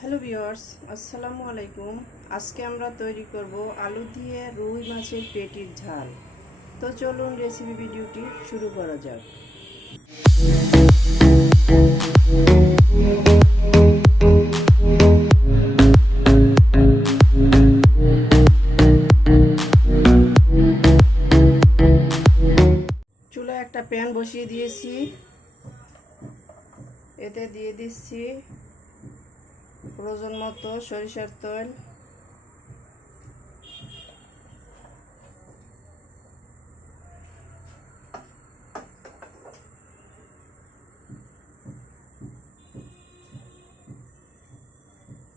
Hello viewers আসসালামু আলাইকুম। আজকে আমরা তৈরি করব আলু দিয়ে রুই মাছের পেটির ঝাল। তো চলুন রেসিপি ভিডিওটি শুরু করা যাক। চুলায় একটা প্যান বসিয়ে দিয়েছি। এতে দিয়ে দিচ্ছি প্রয়োজন মতো সরিষার তেল।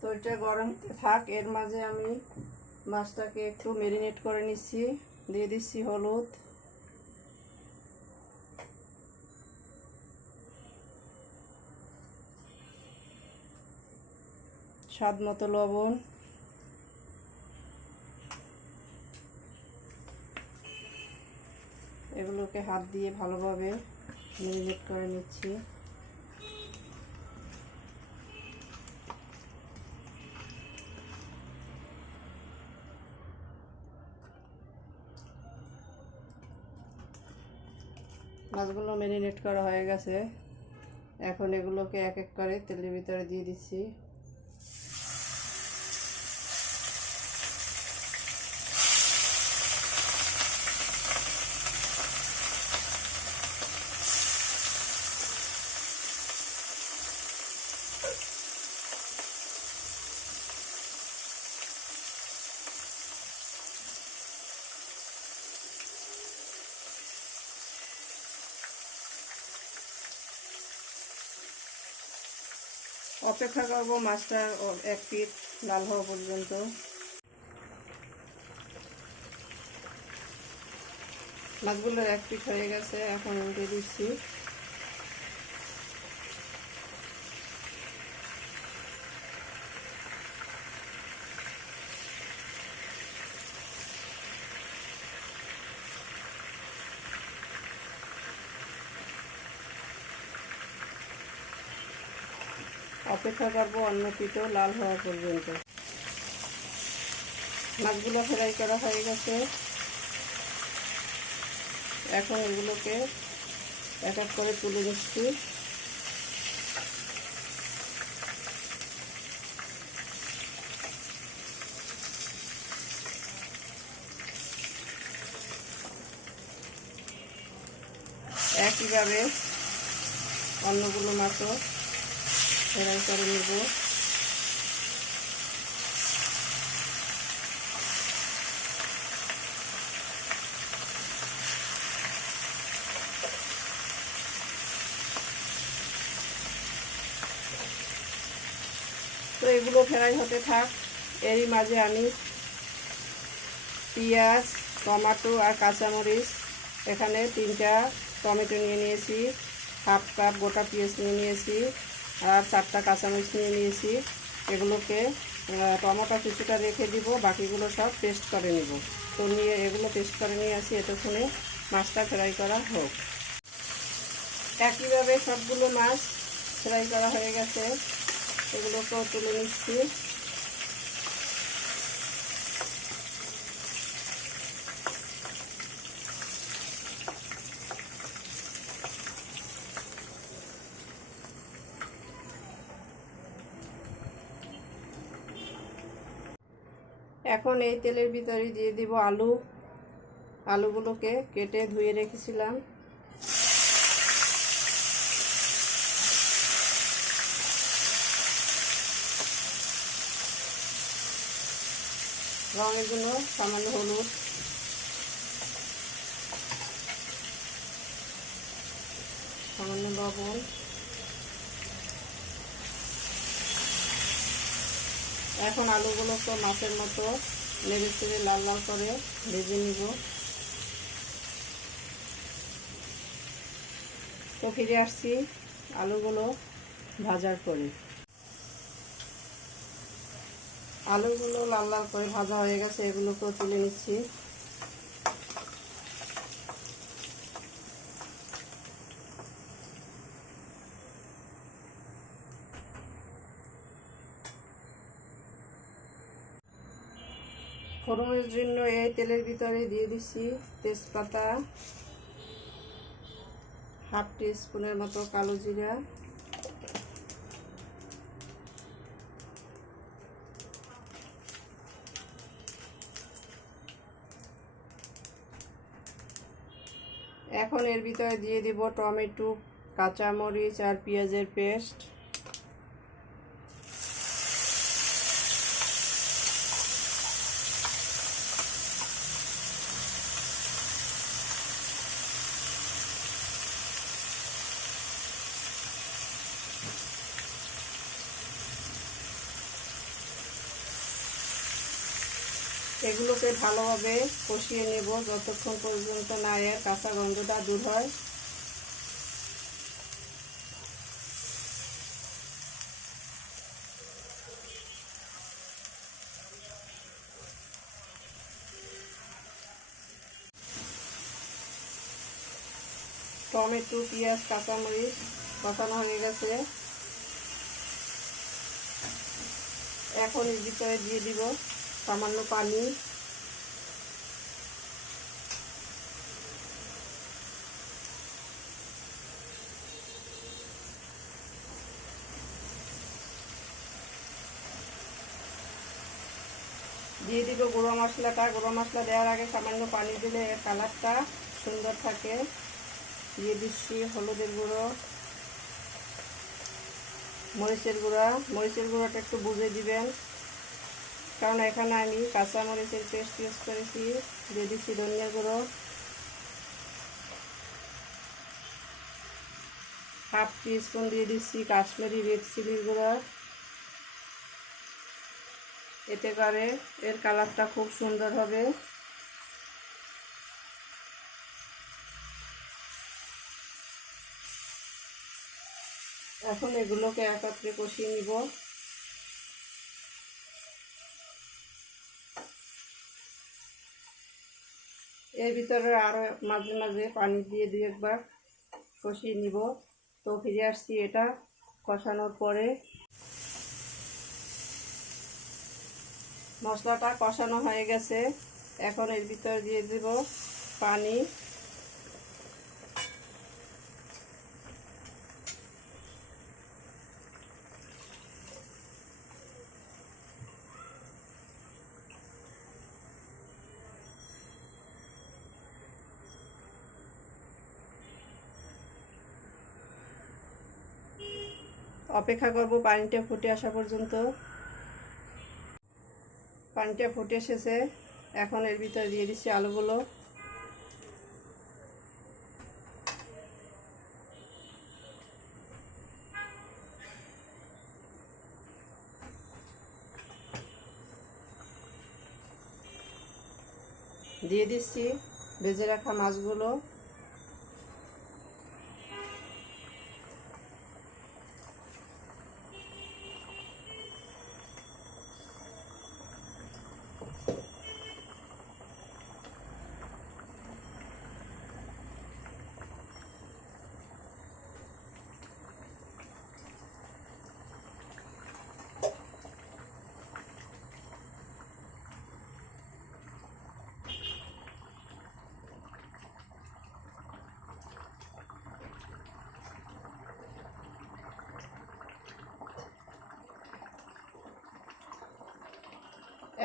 তেলটা গরম থাক, এর মাঝে আমি মাছটাকে একটু মেরিনেট করে নিচ্ছি। দিয়ে দিচ্ছি হলুদ। স্বাদ মতো লবণ। এগুলোকে হাত দিয়ে ভালোভাবে মেরিনেট করে নিচ্ছি। মাছগুলো মেরিনেট করা হয়ে গেছে। এখন এগুলোকে এক এক করে তেলের ভিতরে দিয়ে দিচ্ছি। অপেক্ষা করব মাছটা এক পিট লাল হওয়া পর্যন্ত। মাছগুলো এক পিট হয়ে গেছে, এখন উল্টে দিচ্ছি। অপেক্ষা করব অন্য পিঠও লাল হওয়া পর্যন্ত। মাছগুলো ফ্রাই করা হয়ে গেছে। এখন এগুলোকে এক এক করে তুলে নিচ্ছি। একইভাবে অন্যগুলো মাছও ফ্রাই করে নেব। তো এগুলো ফ্রাই হতে থাক। এরই মাঝে আমি পেঁয়াজ, টমেটো আর কাঁচামরিচ এখানে তিনটা টমেটো নিয়ে নিয়েছি। হাফ কাপ গোটা পেঁয়াজ নিয়ে নিয়েছি। আর চারটা কাঁচামরিচ নিয়ে নিয়েছি। এগুলোকে টমেটো কিছুটা রেখে দিব, বাকিগুলো সব পেস্ট করে নিব। তো নিয়ে এগুলো পেস্ট করে নিয়ে আসি এতক্ষণে মাছটা ফ্রাই করা হোক। একইভাবে সবগুলো মাছ ফ্রাই করা হয়ে গেছে। এগুলোকেও তুলে নিচ্ছি। এখন এই তেলের ভিতরে দিয়ে দিব আলু। আলুগুলোকে কেটে ধুয়ে রেখেছিলাম। রঙের জন্য সামান্য হলুদ। সামান্য লবণ। এখন আলুগুলোকে মাছের মতো নেড়ে চেড়ে লাল লাল করে ভেজে নিব। তো ফিরে আসছি আলুগুলো ভাজার করে আলুগুলো লাল লাল করে ভাজা হয়ে গেছে, এগুলোকেও তুলে নিচ্ছি। ফোড়নের জন্য এই তেলের ভিতরে দিয়ে দিচ্ছি তেজপাতা, হাফ টি স্পুনের মতো কালো জিরা। এখন এর ভিতরে দিয়ে দিব টমেটো, কাঁচামরিচ আর পেঁয়াজের পেস্ট। এগুলোকে ভালোভাবে কষিয়ে নেব যতক্ষণ পর্যন্ত না এর কাঁচা গন্ধটা দূর হয়। টমেটো, পেঁয়াজ, কাঁচামরিচ কষানো হয়ে গেছে। এখন এর ভিতরে দিয়ে দিব সামান্য পানি। দিয়ে দিব গুঁড়ো মশলাটা। গুঁড়ো মশলা দেওয়ার আগে সামান্য পানি দিলে কালারটা সুন্দর থাকে। দিয়ে দিচ্ছি হলুদের গুঁড়ো, মরিচের গুঁড়া। মরিচের গুঁড়োটা একটু বুঝে দিবেন। কারণ এখানে আমি কাঁচামরিচের পেস্ট ইউজ করেছি, দিয়ে দিচ্ছি ধনিয়ার গুঁড়ো। হাফ টি স্পুন দিয়ে দিচ্ছি কাশ্মীরি রেড চিলির গুঁড়ো। এতে করে এর কালারটা খুব সুন্দর হবে। এখন এগুলোকে একত্রে কষিয়ে নিব। এর ভিতরে আরও মাঝে মাঝে পানি দিয়ে দিয়ে একবার কষিয়ে নিব। তো ফিরে আসছি এটা কষানোর পরে। মশলাটা কষানো হয়ে গেছে। এখন এর ভিতরে দিয়ে দেব পানি। অপেক্ষা করব, পানিটা ফুটে আসা পর্যন্ত। পানিটা ফুটে এসেছে, এখন এর ভিতরে দিয়ে দিচ্ছি আলুগুলো। দিয়ে দিচ্ছি, ভেজে রাখা মাছগুলো।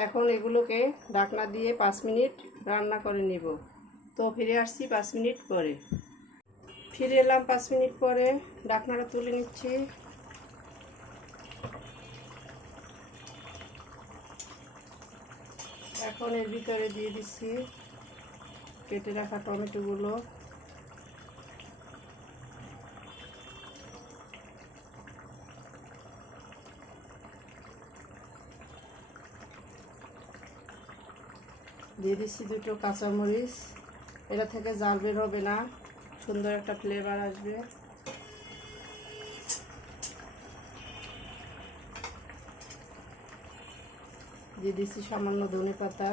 এখন এগুলোকে ঢাকনা দিয়ে পাঁচ মিনিট রান্না করে নিব। তো ফিরে আসছি পাঁচ মিনিট পরে। ফিরে এলাম পাঁচ মিনিট পরে, ঢাকনাটা তুলে নিচ্ছি। এখন এর ভিতরে দিয়ে দিচ্ছি কেটে রাখা টমেটোগুলো। দিচ্ছি দুটো কাঁচামরিচ। এটা থেকে জাল বের হবে না। সুন্দর একটা ফ্লেভার আসবে। দিয়ে দিচ্ছি সামান্য ধনে পাতা।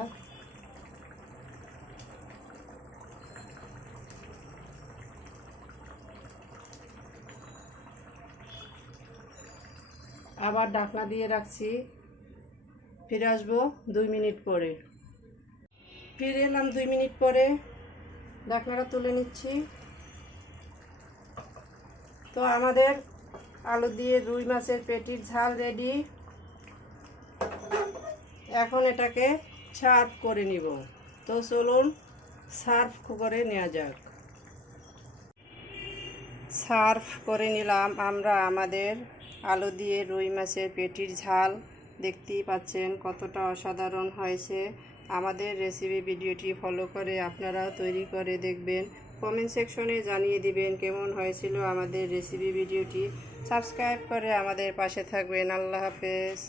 আবার ঢাকনা দিয়ে রাখছি। ফিরে আসব দুই মিনিট পরে। ফিরে এলাম দুই মিনিট পরে। ঢাকনাটা তুলে নিচ্ছি। তো আমাদের আলু দিয়ে রুই মাছের পেটির ঝাল রেডি। এখন এটাকে সার্ভ করে নিব। তো চলুন, সার্ভ করে নেওয়া যাক। সার্ভ করে নিলাম আমরা আমাদের আলু দিয়ে রুই মাছের পেটির ঝাল। দেখতেই পাচ্ছেন কতটা অসাধারণ হয়েছে। আমাদের রেসিপি ভিডিওটি ফলো করে আপনারাও তৈরি করে দেখবেন। কমেন্ট সেকশনে জানিয়ে দিবেন কেমন হয়েছিল আমাদের রেসিপি ভিডিওটি। সাবস্ক্রাইব করে আমাদের পাশে থাকবেন। আল্লাহ হাফেজ।